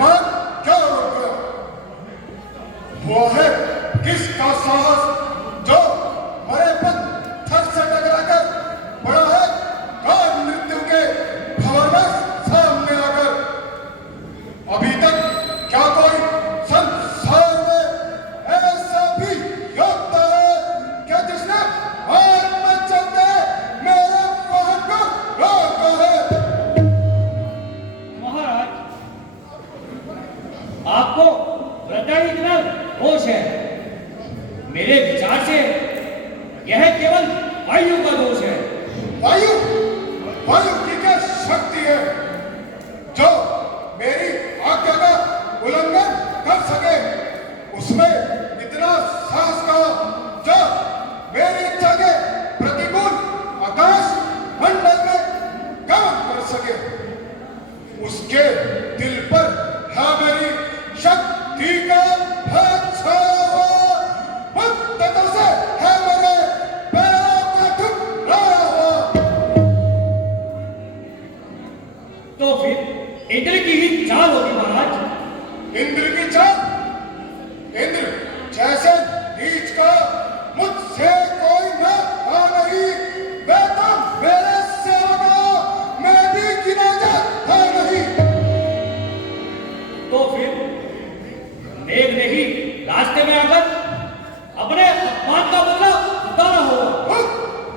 विमान क्या रुक गया? वो है किसका साहस जो मरे पत्थर से टकराकर बड़ा है काल मृत्यु के भंवर में सामने आकर? अभी तक क्या कोई संसार में ऐसा भी योद्धा है क्या जिसने आग में चलते मेरे वाहन को रोका है? महाराज, आपको हृदय इतना होश है। मेरे विचार से यह केवल वायु का दोष है। वायु वायु की क्या शक्ति है जो मेरी आज्ञा का उल्लंघन कर सके? उसमें इतना साहस का जो मेरी इच्छा के प्रतिकूल आकाश मंडल में गमन कर सके? उसके दिल पर है मेरी शक्ति का भय छाया हुआ, मुद्दतों से है मेरे पैरों का ठुकराया हुआ। तो फिर इंद्र की ही चाल होगी महाराज। इंद्र की चाल? इंद्र जैसे नीच का मुझसे कोई न था नहीं, वे तो मेरे सेवकों में भी गिना जाता नहीं। तो फिर मेघ ने ही रास्ते में आकर अपने अपमान का बदला उतारा होगा।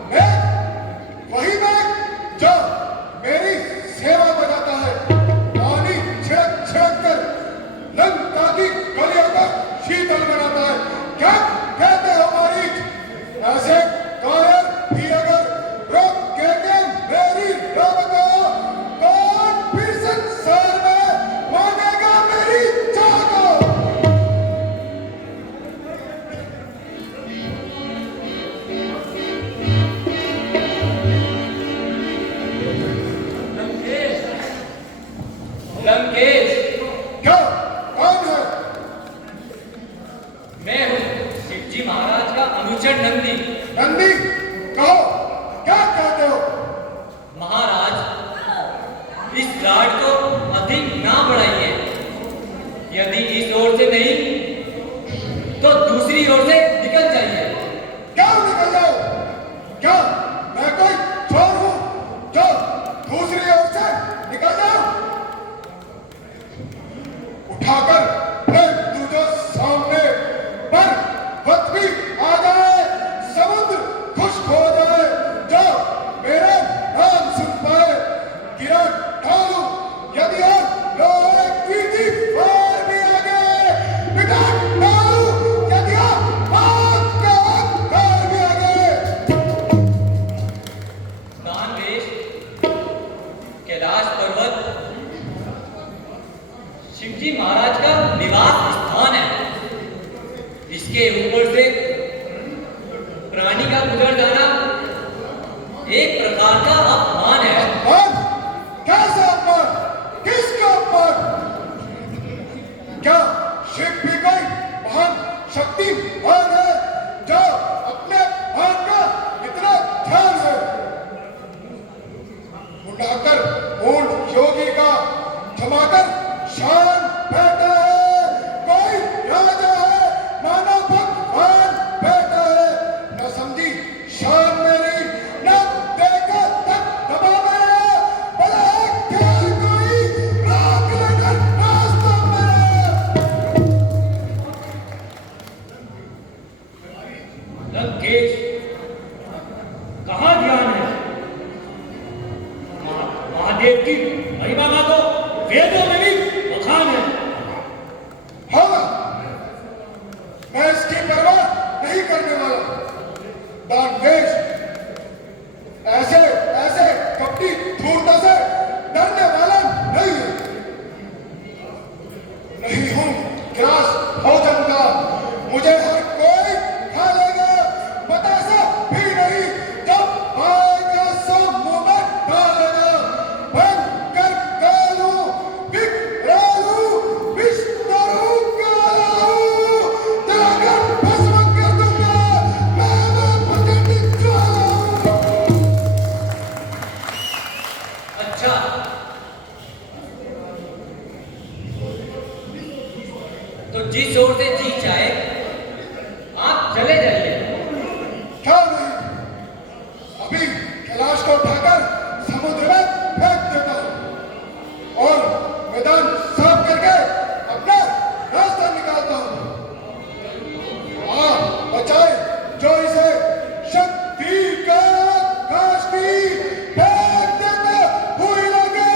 मैं वही मैं जो मेरी सेवा बजाता है, पानी छिड़क छिड़क कर लंका की गलियों को शीतल बनाता है। क्या कहते हो मारीच? ऐसे कायर भी अगर रोक के मेरी रोक को, कौन फिर संसार में मांगेगा मेरी चाह को? लंकेश, क्या? कौन है? मैं हूँ शिवजी महाराज का अनुचर नंदी। नंदी, कहो क्या कहते हो? महाराज, इस राड को अधिक ना बढ़ाइए। यदि इस ओर से नहीं तो दूसरी ओर से निकल जाइए। क्या निकल जाओ? क्या मैं कोई चोर हूं जो दूसरी ओर से निकल जाऊं? उठाकर फेंक दूं जो सामने, पर वक्त भी आ जाए, समुद्र खुश्क हो जाए, जो मेरा नाम सुन पाए, गिरा डालूं यदि और लोहे की दीवार भी आगे, मिटा डालूं यदि और आग का अंगार भी आगे। दानवेश, कैलाश पर्वत शिवजी महाराज का निवास स्थान है। इसके ऊपर से प्राणी का गुजर जाना एक प्रकार का अपमान है। अपमान? कैसा अपमान? किसका अपमान? क्या शिव भी कोई महान शक्तिमान है जो अपने अपमान का इतना ध्यान है? उठाकर पूर्ण योगी का थमाकर शान बैठा है, कोई राजा है मानो भगवान बैठा है। न समझी शान मेरी, न देखा तक दबा मेरा, बड़ा है ख्याल कोई रोक लेकर रास्ता मेरा। लंकेश, कहाँ ध्यान है? महादेव की महिमा का तो वेदों में भी बखान है। तो जिस ओर से जी चाहे आप चले जाइए। क्या नहीं, अभी कैलाश को उठाकर समुद्र में फेंक देता हूं और मैदान साफ करके अपना रास्ता निकालता हूं। बचाए जो इसे शक्ति का काशी फेंक देता हुई लगे,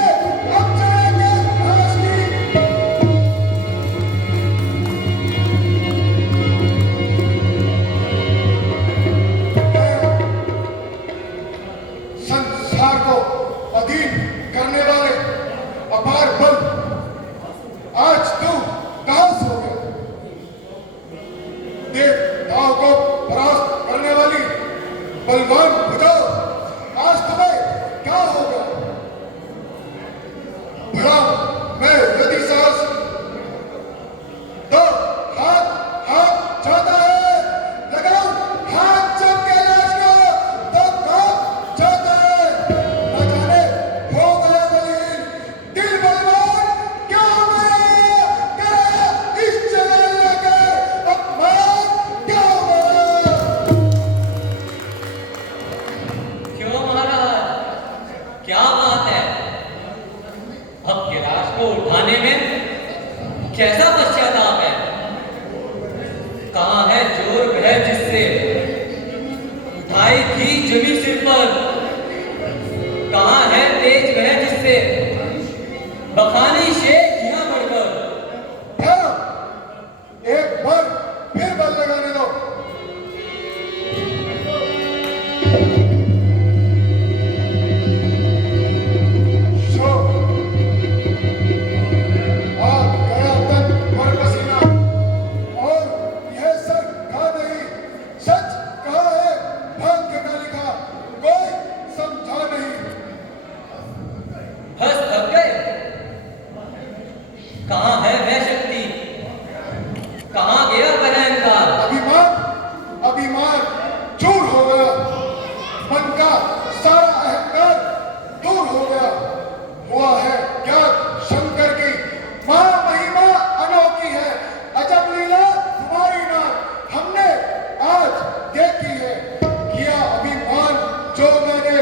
अब चढ़ेंगे काशी। संसार को अधीन करने वाले अपार बल, आज तू कहां सो गया? देवताओं को परास्त करने वाली बलवान भुजाओं, आज तुम्हें क्या हो गया? भला मैं यदि साहस तो हाथ हाथ जाता है, लगाओ हाथ जब कैलाश का तो काम जाता है। न जाने हो गया बलहीन, दिल बलवान क्या हो गया? करा इस जगह लेकर अपमान क्या हो गया? क्यों महाराज, क्या बात है? अब कैलाश को उठाने में कैसा पश्चाताप है? कहाँ है जोर वह जिससे उठाई थी जमी सिर पर? कहाँ है तेज वह जिससे बखानी शेख यहाँ बढ़कर? ठहरो, एक बार फिर बल लगाने दो। शो आ गया तन पर पसीना, और यह सर कहा नहीं, सच कहा है भाग्य का लिखा, कोई समझा नहीं। हंस थक गए? कहाँ है वह शक्ति? कहाँ गया वह अहंकार? अभिमान चूर हो गया, मन का सारा अहंकार दूर हो गया। हुआ है ज्ञात शंकर की महामहिमा अनोखी है, अजब लीला तुम्हारी नाथ हमने आज देखी है। किया अभिमान जो मैंने,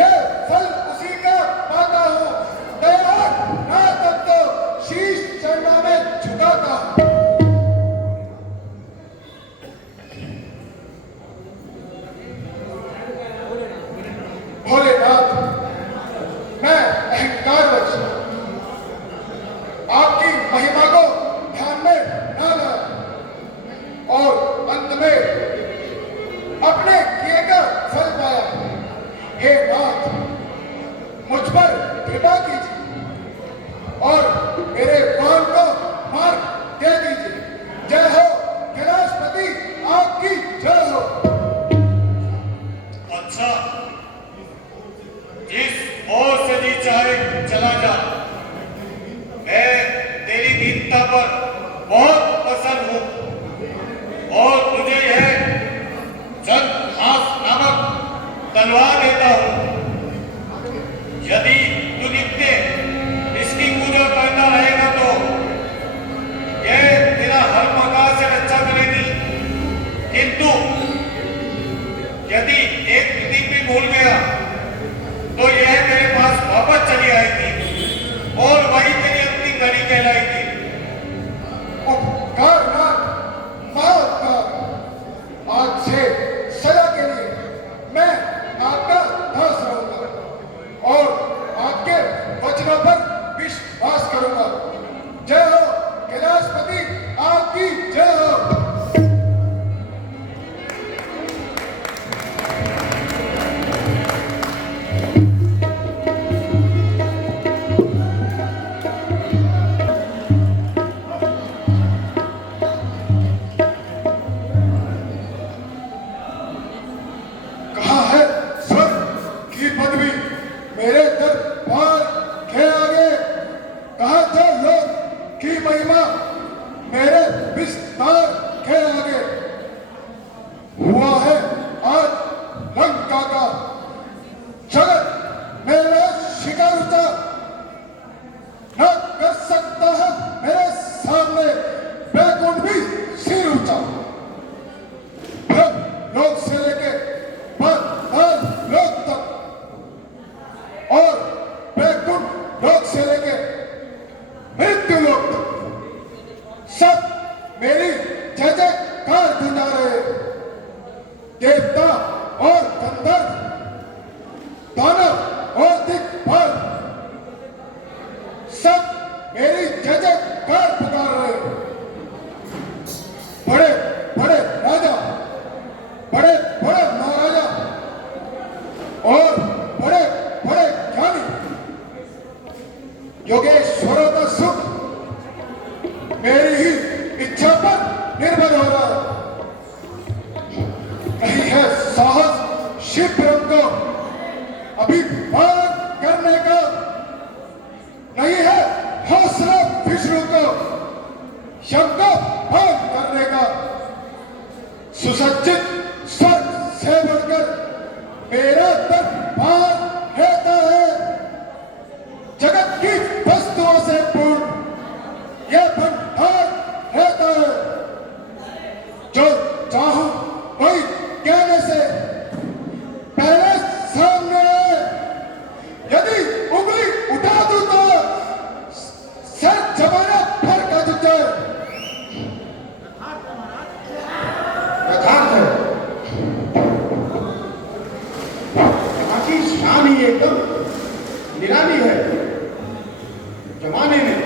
ये फल उसी का पाता हूँ। दयावान ना तब तो शीश चरणों में झुकाता हूँ। भोलेनाथ, मैं अहंकारवश आपकी महिमा को ध्यान में न लाया और अंत में अपने किए का फल पाया। हे नाथ, मुझ पर कृपा कीजिए और मेरे वाहन को मार्ग दे दीजिए। जय हो कैलाशपति, आपकी जय हो। अच्छा, जिस ओर से जी चाहे चला जा। मैं तेरी दीनता पर बहुत प्रसन्न हूं और तुझे यह चंद्रहास नामक तलवार देता हूं। यदि तू नित्य इसकी पूजा करता रहेगा तो यह तेरा हर प्रकार से रक्षा करेगी, किंतु यदि एक विधि भी भूल गया तो यह तेरे पास वापस चली आएगी और वही तेरी अंतिम घड़ी कहलाएगी। उपकार नाथ, महाउपकार। आज से सदा के लिए मैं आपका दास रहूंगा और आपके वचनों पर विश्वास करूंगा। जय हो कैलाशपति, आपकी जय हो। बैक जयकार पुकार रहे। बड़े बड़े राजा, बड़े बड़े महाराजा और बड़े बड़े ज्ञानी योगेश्वरों का सुख मेरी ही इच्छा पर निर्भर हो रहा है। नहीं है साहस शिव ब्रह्म को अभिमान करने का, नहीं है हौसला विष्णु को शव को भंग करने का। सुसज्जित स्वर्ग से बढ़कर मेरा दरबार रहता है। जगत की वस्तुओं से पूर्ण यह भंडार रहता है। जो चाहूं वही कहने से पहले सामने आए। यदि उंगली उठा दूं तो सर जमाना भर का जुटे। यथार्थ है, बाकी शान ही एकदम निराली है। जमाने में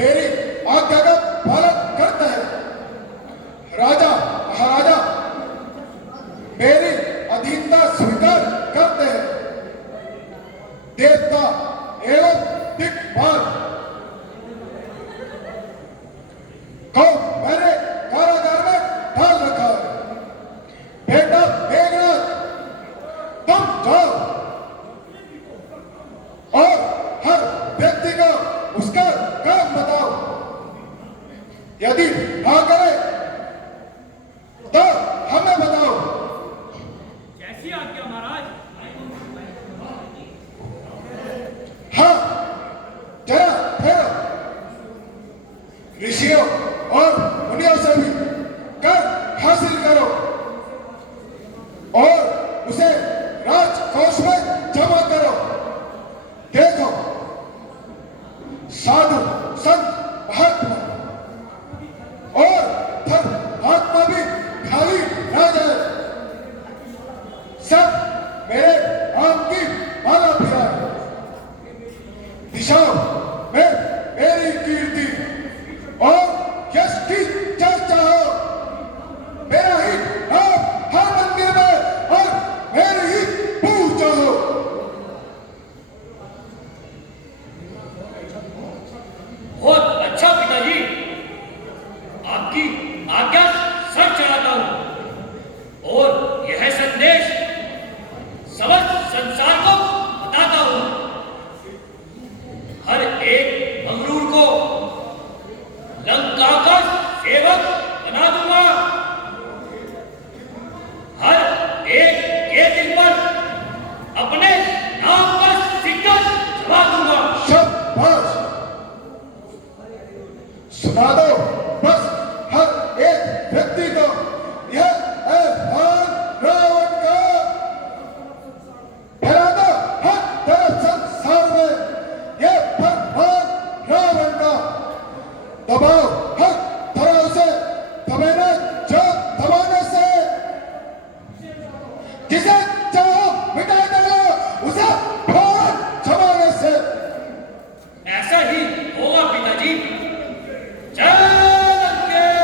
मेरी आज्ञा का पालन करते हैं। राजा महाराजा मेरी अधीनता स्वीकार करते हैं। देवता एवं दिक्पाल को मैंने कारागार में डाल रखा है। बेटा मेघनाथ, तुम जाओ और हर व्यक्ति को उसका काम बताओ। यदि ना करे तो हमें बताओ। कैसी आज्ञा महाराज? हाँ, जरा फेरो। ऋषियों और मुनियों से भी कर हासिल करो और उसे राजकोष में जमा करो। देखो, साधु संत महात्मा और धर्मात्मा भी खाली ना जाए। सब मेरे नाम की माला फिराए। दिशाओं में मेरी कीर्ति और यश की चर्चा हो। मेरा ही नाम हर मंदिर में और मेरी ही पूजा हो। बहुत अच्छा पिताजी, आपकी आज्ञा सर चढ़ाता हूँ और यह संदेश समस्त संसार को बताता हूँ। हर एक मंगरूर को लंका का सेवक बना दूंगा। हर एक के दिल पर अपने नाम का सिक्का छुपा दूंगा। शाबाश, सुना दो बस हर एक व्यक्ति को यह ऐलान रावण का। फैला दो हर तरफ संसार में यह फरमान रावण का। दबाओ हर तरह से, दबाना जो दबाने से। जिसे चाहो मिटा डालो, उसे फौरन जमाने से। ऐसा ही होगा पिताजी। जय लंकेश।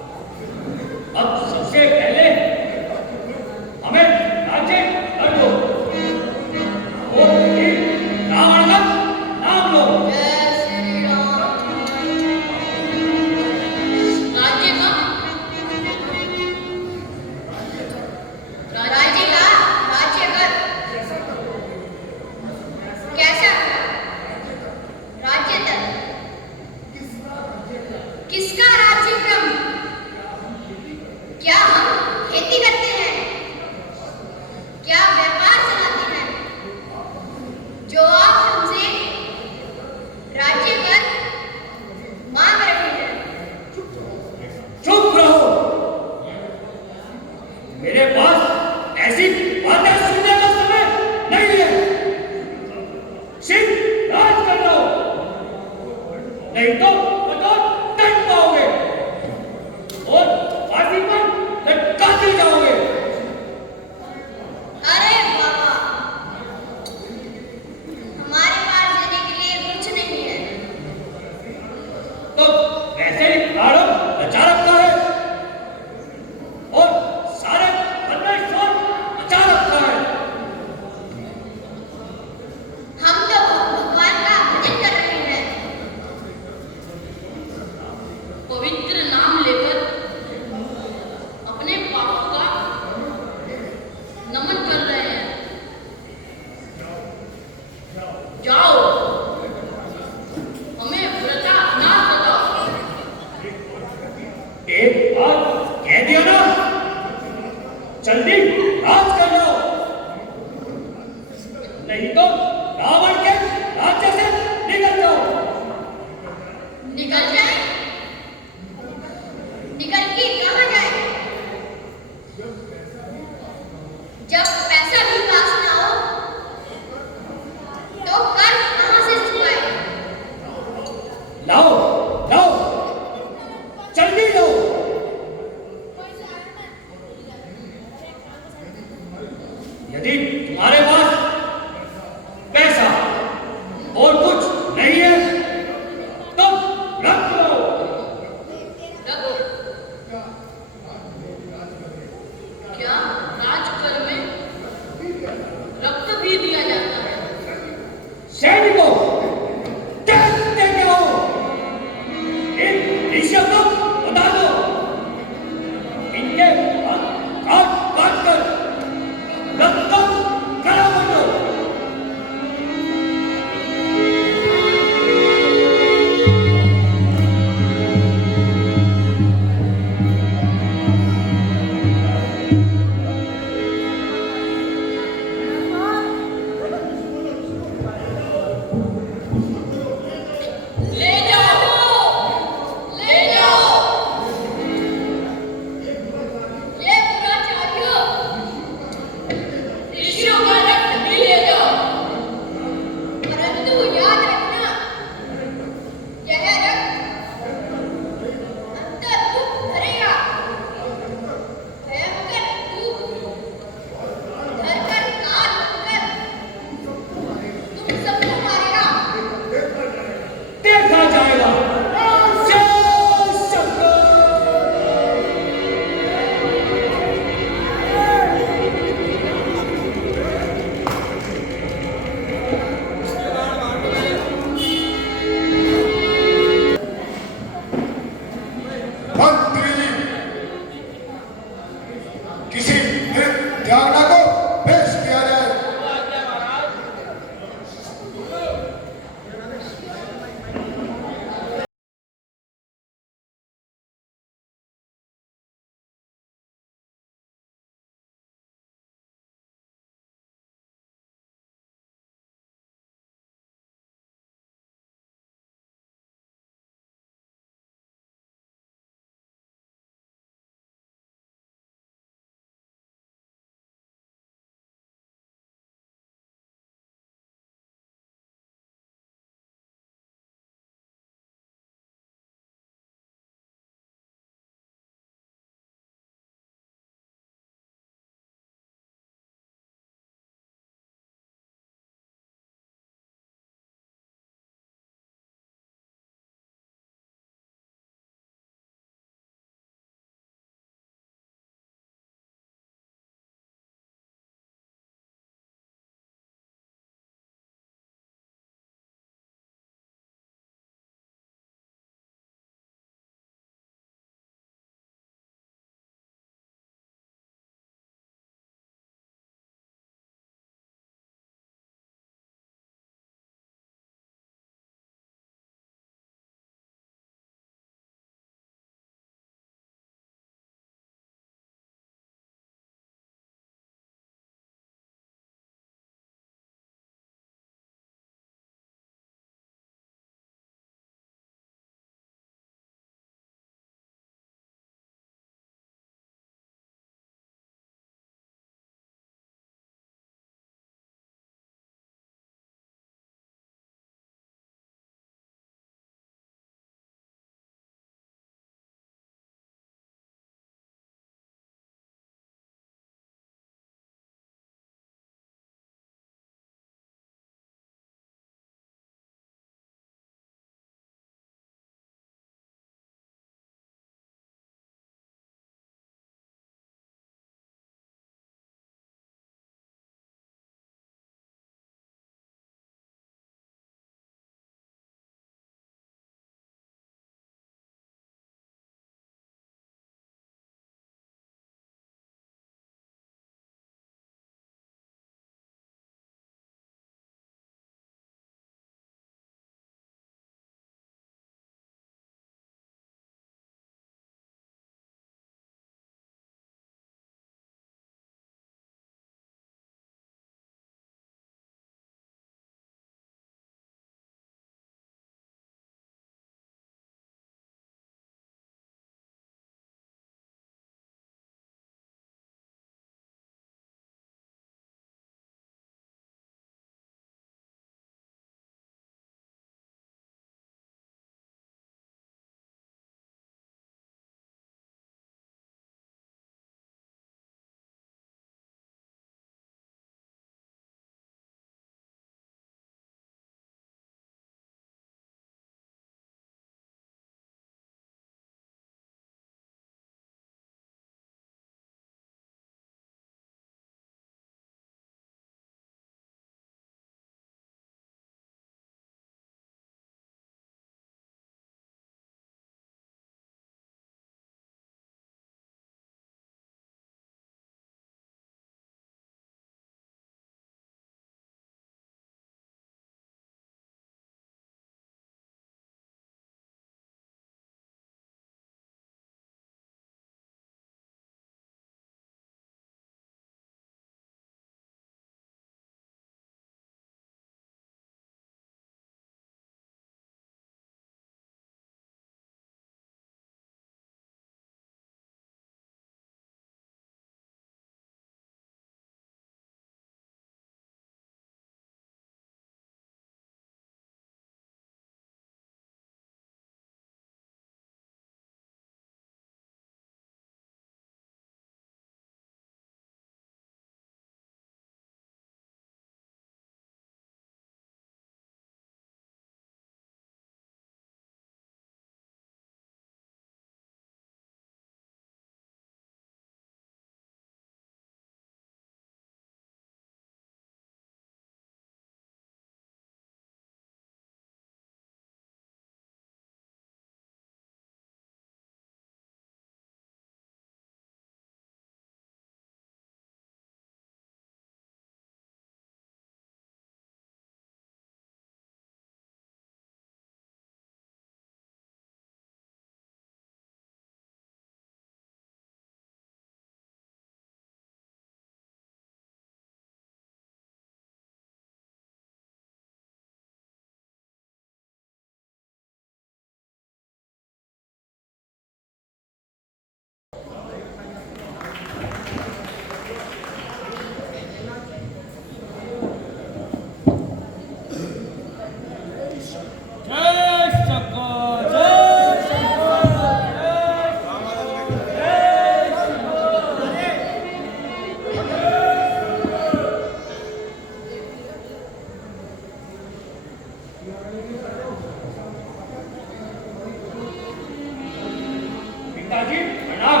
पिताजी प्रणाम।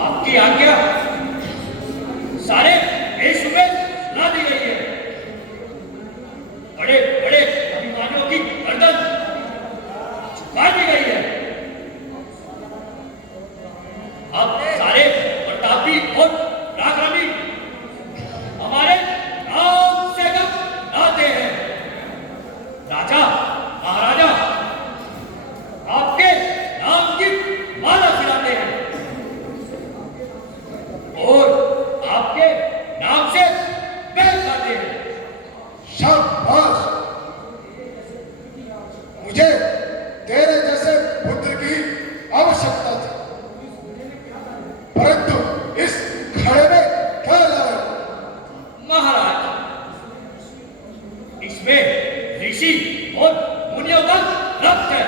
आपकी आज्ञा सारे देश में सुना दी गई है। बड़े बड़े अभिमानियों की गर्दन झुका दी गई है। अब सारे प्रतापी और पराक्रमी हमारे नाम से गाते हैं। राजा महाराजा आपके नाम की माला खिलाते हैं और आपके नाम से बैल खाते हैं। शाबाश, मुझे तेरे जैसे पुत्र की आवश्यकता थी, परंतु इस खड़े में क्या लाए? महाराज, इसमें ऋषि और मुनियों का रक्त है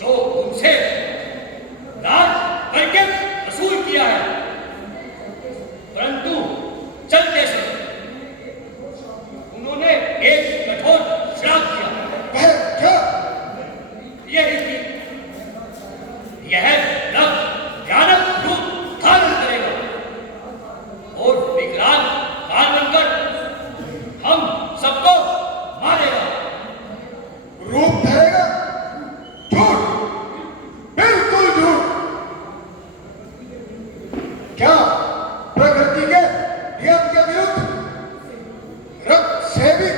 जो उनसे राज करके वसूल किया है, परंतु चलते समय उन्होंने एक कठोर श्राप दिया। वह क्या? यही कि यह नर भयानक रूप धारण करेगा और विकराल काल बनकर हम सबको मारेगा। रूप धरेगा? झूठ, बिल्कुल झूठ। क्या प्रकृति के नियम के विरुद्ध रक्त से भी